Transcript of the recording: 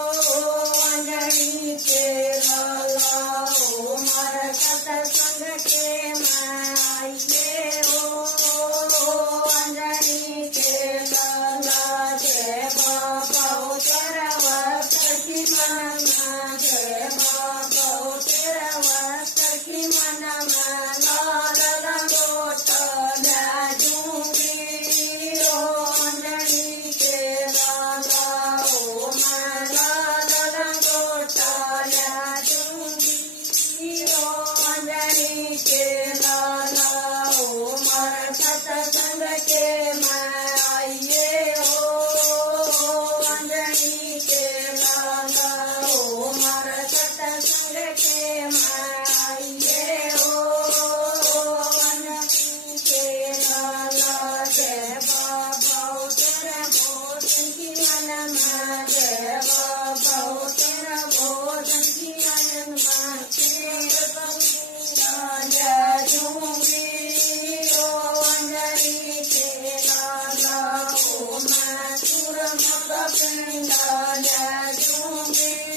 अंजनी के लाओ मारा सत्संग के माइए ओ अंजनी के लाला जय बाबा तेरा वस्त्र की मनमा जय बाबा तेरा वस्त्र की मनमा लाल लंगोटा लाजूंगी ओ अंजनी के लाला ओ माला के लाला ओ मारा सत्संग के माइए ओ अंजनी के लाला ओ मारा सत्संग के माइए ओ अंजनी के लाला जय बाबा तेरा भोजन की मनमा जय बाबा तेरा भोजन की मनमा जाऊंगी ओ अंजनी के लाला ओ मैं सुरमत पिंडा जाऊंगी।